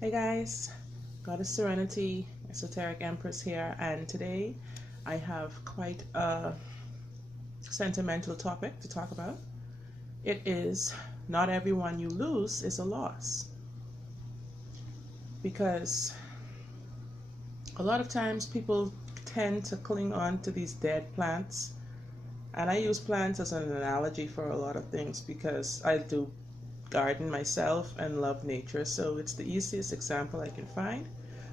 Hey guys, Goddess Serenity, Esoteric Empress here, and today I have quite a sentimental topic to talk about. It is not everyone you lose is a loss, because a lot of times people tend to cling on to these dead plants, and I use plants as an analogy for a lot of things because I do garden myself and love nature, so it's the easiest example I can find.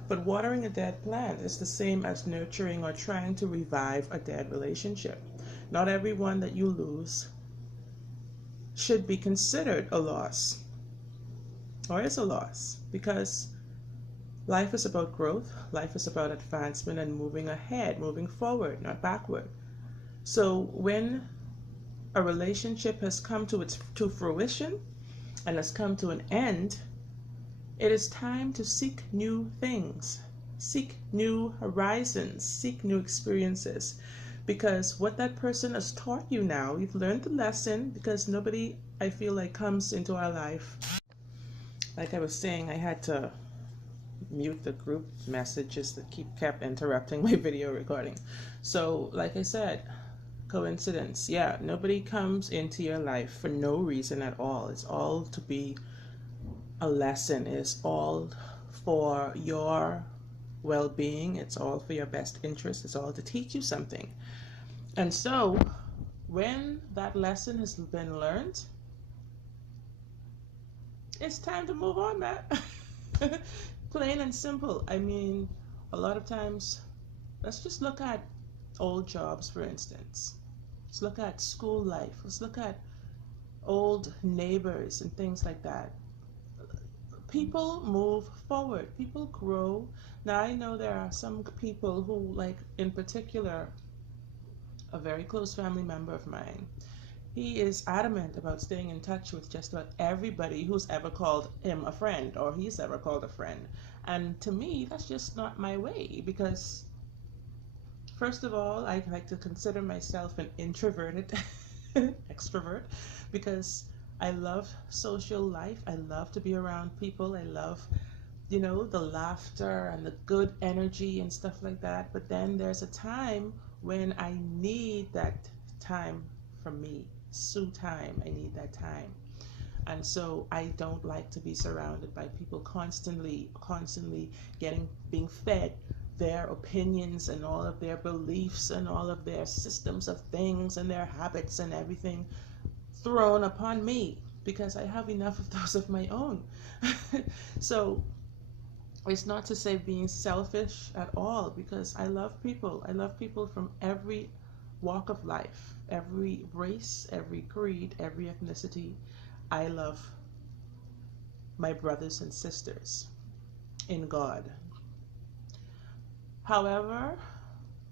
But watering a dead plant is the same as nurturing or trying to revive a dead relationship. Not everyone that you lose should be considered a loss or is a loss, because life is about growth, life is about advancement and moving ahead, moving forward, not backward. So when a relationship has come to fruition and has come to an end, it is time to seek new things, seek new horizons, seek new experiences. Because what that person has taught you now, you've learned the lesson, because nobody, I feel like, comes into our life. Like I was saying, I had to mute the group messages that kept interrupting my video recording. So, like I said, coincidence. Yeah, nobody comes into your life for no reason at all. It's all to be a lesson. It's all for your well-being. It's all for your best interest. It's all to teach you something. And so when that lesson has been learned, it's time to move on, man. Plain and simple. I mean, a lot of times, let's just look at old jobs, for instance. Let's look at school life. Let's look at old neighbors and things like that. People move forward. People grow. Now, I know there are some people who, like, in particular, a very close family member of mine, he is adamant about staying in touch with just about everybody who's ever called him a friend or he's ever called a friend. And to me, that's just not my way, because first of all, I like to consider myself an introverted extrovert, because I love social life. I love to be around people. I love, the laughter and the good energy and stuff like that. But then there's a time when I need that time for me. Sue time. I need that time. And so I don't like to be surrounded by people constantly being fed their opinions and all of their beliefs and all of their systems of things and their habits and everything thrown upon me, because I have enough of those of my own. So it's not to say being selfish at all, because I love people. I love people from every walk of life, every race, every creed, every ethnicity. I love my brothers and sisters in God. However,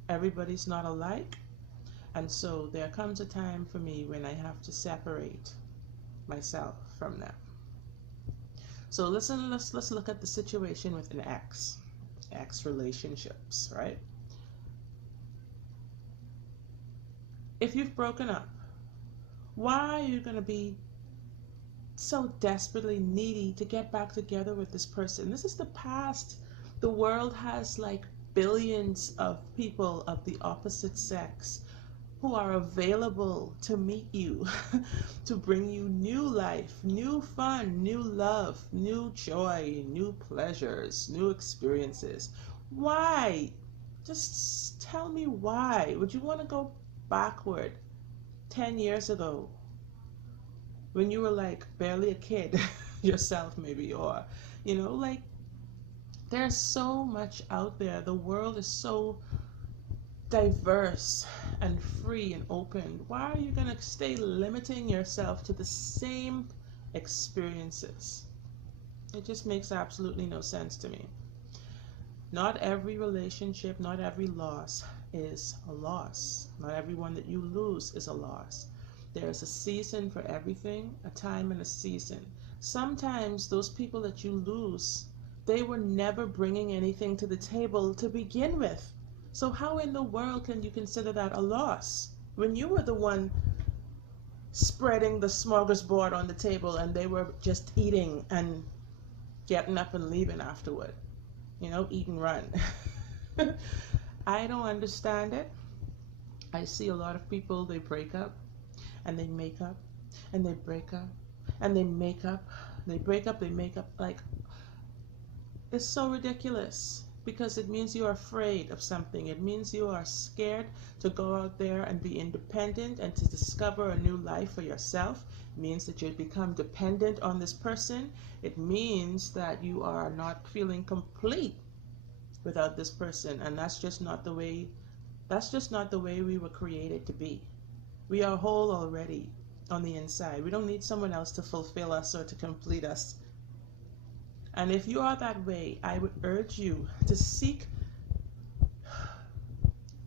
everybody's not alike, and so there comes a time for me when I have to separate myself from them. So listen, let's look at the situation with an ex relationships, right? If you've broken up, why are you going to be so desperately needy to get back together with this person? This is the past. The world has like billions of people of the opposite sex who are available to meet you, to bring you new life, new fun, new love, new joy, new pleasures, new experiences. Why? Just tell me why. Would you want to go backward 10 years ago when you were like barely a kid yourself, maybe, or, like, there's so much out there. The world is so diverse and free and open. Why are you going to stay limiting yourself to the same experiences? It just makes absolutely no sense to me. Not every relationship, not every loss is a loss. Not everyone that you lose is a loss. There's a season for everything, a time and a season. Sometimes those people that you lose, they were never bringing anything to the table to begin with. So how in the world can you consider that a loss when you were the one spreading the smorgasbord on the table and they were just eating and getting up and leaving afterward, eat and run. I don't understand it. I see a lot of people, they break up and they make up and they break up and they make up. They break up, they make up. Like, it's so ridiculous because it means you are afraid of something. It means you are scared to go out there and be independent and to discover a new life for yourself. It means that you become dependent on this person. It means that you are not feeling complete without this person, and that's just not the way we were created to be. We are whole already on the inside. We don't need someone else to fulfill us or to complete us. And if you are that way, I would urge you to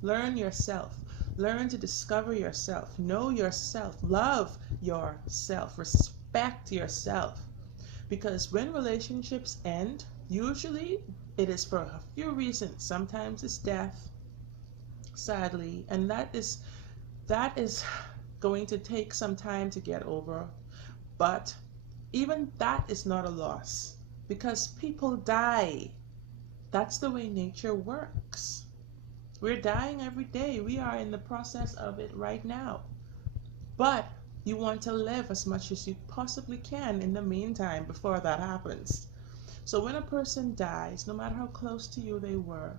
learn yourself, learn to discover yourself, know yourself, love yourself, respect yourself. Because when relationships end, usually it is for a few reasons. Sometimes it's death, sadly, and that is going to take some time to get over. But even that is not a loss, because people die. That's the way nature works. We're dying every day. We are in the process of it right now. But you want to live as much as you possibly can in the meantime before that happens. So when a person dies, no matter how close to you they were,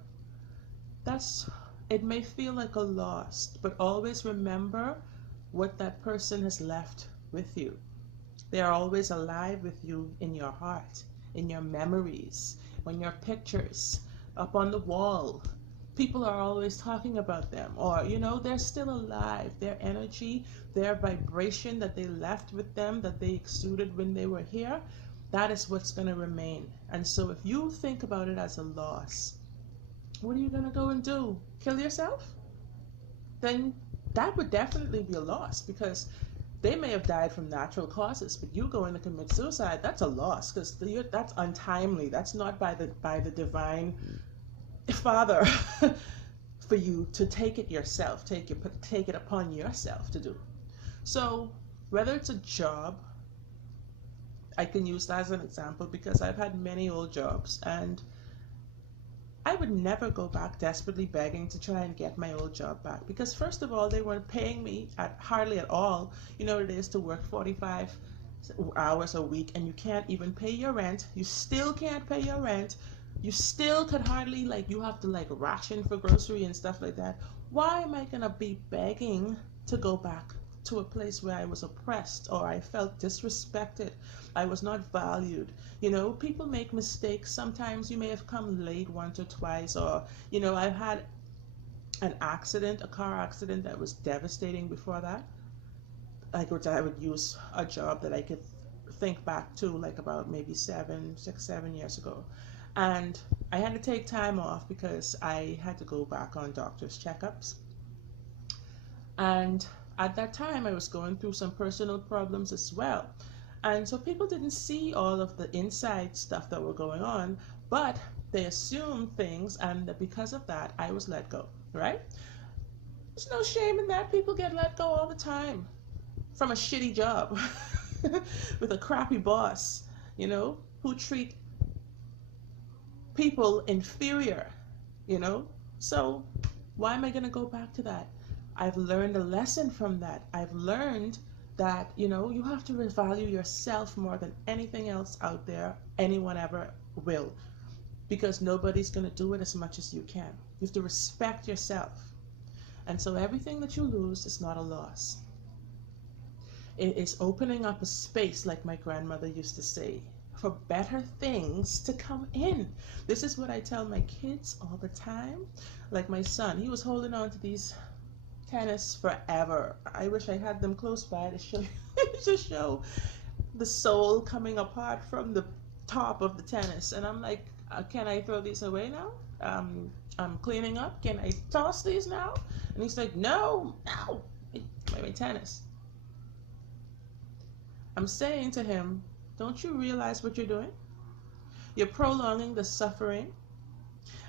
it may feel like a loss, but always remember what that person has left with you. They are always alive with you in your heart, in your memories, on your pictures, up on the wall. People are always talking about them, or they're still alive. Their energy, their vibration that they left with them, that they exuded when they were here, that is what's going to remain. And so if you think about it as a loss, what are you going to go and do? Kill yourself? Then that would definitely be a loss, because they may have died from natural causes, but you going to commit suicide, that's a loss, because that's untimely. That's not by the divine Father for you to take it yourself, take it upon yourself to do. So whether it's a job, I can use that as an example because I've had many old jobs, and I would never go back desperately begging to try and get my old job back, because first of all, they weren't paying me hardly at all. You know what it is to work 45 hours a week and you can't even pay your rent. You still can't pay your rent. You still could hardly, you have to ration for grocery and stuff like that. Why am I gonna be begging to go back to a place where I was oppressed, or I felt disrespected, I was not valued? People make mistakes. Sometimes you may have come late once or twice, or I've had an accident, a car accident that was devastating before that. I would use a job that I could think back to about maybe 7 years ago. And I had to take time off because I had to go back on doctor's checkups. And at that time, I was going through some personal problems as well. And so people didn't see all of the inside stuff that were going on, but they assumed things, and because of that, I was let go, right? There's no shame in that. People get let go all the time from a shitty job with a crappy boss, who treat people inferior, So why am I going to go back to that? I've learned a lesson from that. I've learned that, you have to value yourself more than anything else out there, anyone ever will, because nobody's going to do it as much as you can. You have to respect yourself. And so everything that you lose is not a loss. It is opening up a space, like my grandmother used to say, for better things to come in. This is what I tell my kids all the time. Like my son, he was holding on to these tennis forever. I wish I had them close by to show the sole coming apart from the top of the tennis. And I'm like, can I throw these away now? I'm cleaning up. Can I toss these now? And he's like, no, my tennis. I'm saying to him, don't you realize what you're doing? You're prolonging the suffering,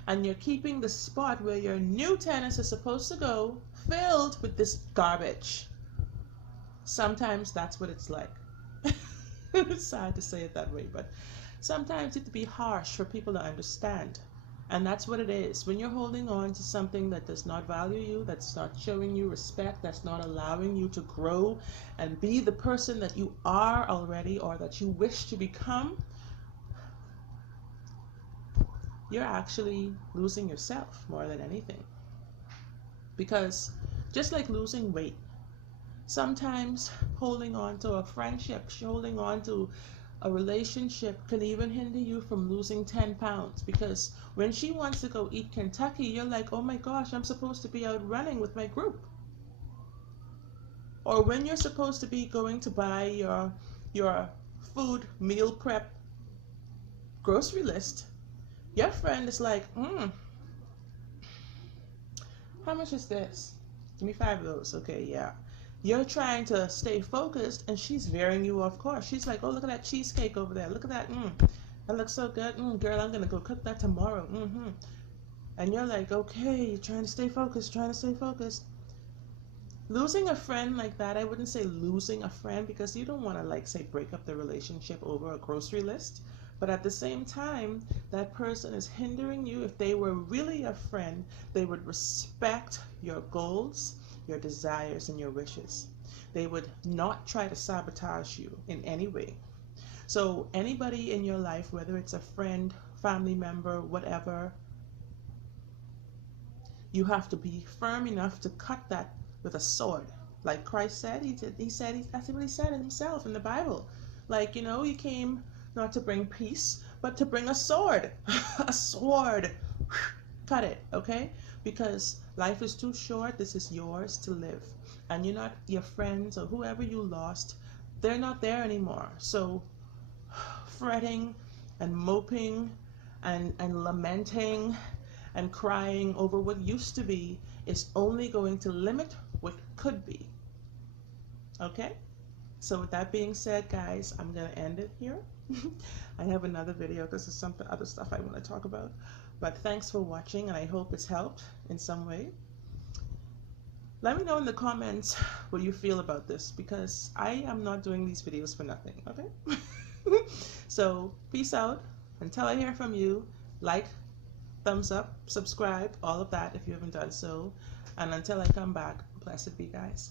and you're keeping the spot where your new tennis is supposed to go filled with this garbage. Sometimes that's what it's like. It's sad to say it that way, but Sometimes you have to be harsh for people to understand. And that's what it is. When you're holding on to something that does not value you, that's not showing you respect, that's not allowing you to grow and be the person that you are already or that you wish to become, you're actually losing yourself more than anything. Because just like losing weight, sometimes holding on to a friendship, holding on to a relationship can even hinder you from losing 10 pounds. Because when she wants to go eat Kentucky, you're like, oh my gosh, I'm supposed to be out running with my group. Or when you're supposed to be going to buy your food meal prep grocery list, your friend is like, how much is this? Give me 5 of those. Okay, yeah. You're trying to stay focused and she's veering you off course. She's like, oh, look at that cheesecake over there. Look at that. That looks so good. Girl, I'm going to go cook that tomorrow. And you're like, okay, you're trying to stay focused, trying to stay focused. Losing a friend like that, I wouldn't say losing a friend because you don't want to, like, say, break up the relationship over a grocery list. But at the same time, that person is hindering you. If they were really a friend, they would respect your goals, your desires, and your wishes. They would not try to sabotage you in any way. So anybody in your life, whether it's a friend, family member, whatever, you have to be firm enough to cut that with a sword. Like Christ said, that's what he said himself in the Bible. Like, he came not to bring peace, but to bring a sword. A sword. Cut it, okay? Because life is too short. This is yours to live. And you're not, your friends or whoever you lost, they're not there anymore. So fretting and moping and lamenting and crying over what used to be is only going to limit what could be. Okay? So with that being said, guys, I'm going to end it here. I have another video because there's some other stuff I want to talk about. But thanks for watching, and I hope it's helped in some way. Let me know in the comments what you feel about this, because I am not doing these videos for nothing, okay? So, peace out. Until I hear from you, like, thumbs up, subscribe, all of that if you haven't done so. And until I come back, blessed be, guys.